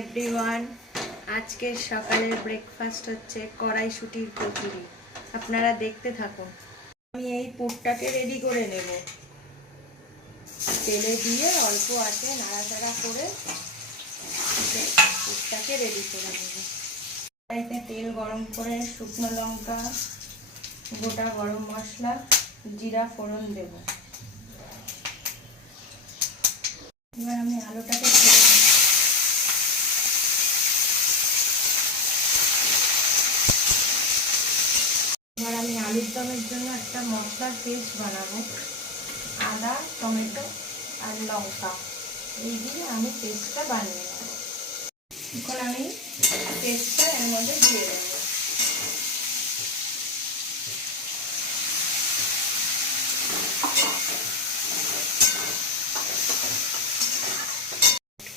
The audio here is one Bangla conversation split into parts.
এভরিওয়ান, আজকের সকালের ব্রেকফাস্ট হচ্ছে কড়াইশুঁটির কচুরি। আপনারা দেখতে থাকুন। আমি এই পুরটাকে রেডি করে নেব। তেলে দিয়ে অল্প আঁচে নাড়াচাড়া করে পুরটাকে রেডি করে নেব। কড়াইতে তেল গরম করে শুকনো লঙ্কা, গোটা গরম মশলা, জিরা ফোড়ন দেব। এবার আমি আলুটাকে ছেড়ে দেব। এবার আমি আলুর দমের জন্য একটা মশলার পেস্ট বানাবো। আদা, টমেটো আর লঙ্কা এই দিয়ে আমি পেস্টটা বানিয়ে নেব। এখন আমি পেস্টটা এর মধ্যে দিয়ে দেবো।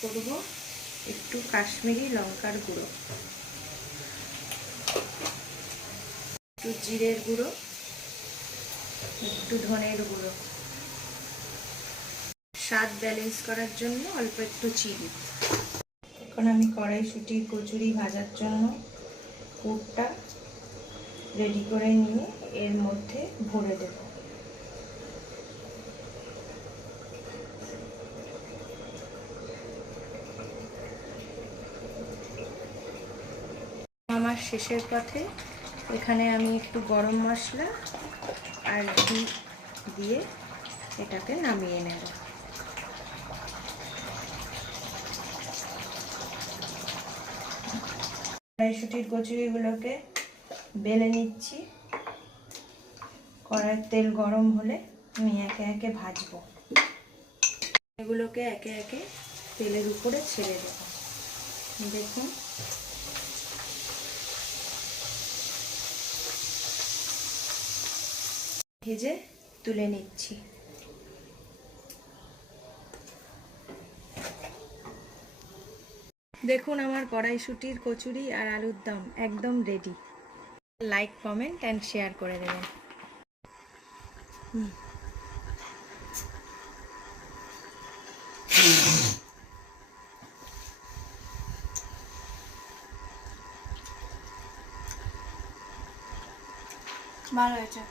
করব একটু কাশ্মীরি লঙ্কার গুঁড়ো, একটু জিরের গুঁড়ো, একটু ধনের গুঁড়ো, স্বাদ ব্যালেন্স করার জন্য অল্প একটু চিনি। এখন আমি কড়াইশুঁটির কচুরি ভাজার জন্য পুরটা রেডি করে নিয়ে এর মধ্যে ভরে দেব। আমার শেষের পথে এখানে আমি একটু গরম মশলা আর ঘি দিয়ে এটাকে নামিয়ে নেব। কড়াইশুঁটির কচুরিগুলোকে বেলে নিচ্ছি। কড়াইয়ের তেল গরম হলে আমি একে একে ভাজবো। এগুলোকে একে একে তেলের উপরে ছেড়ে দেব। দেখুন, ভেজে তুলে নিচ্ছি। দেখুন, আমার কড়াইশুঁটির কচুরি আর আলুর দম একদম ready. Like, comment and share করে দেবেন। ভালো হয়েছে।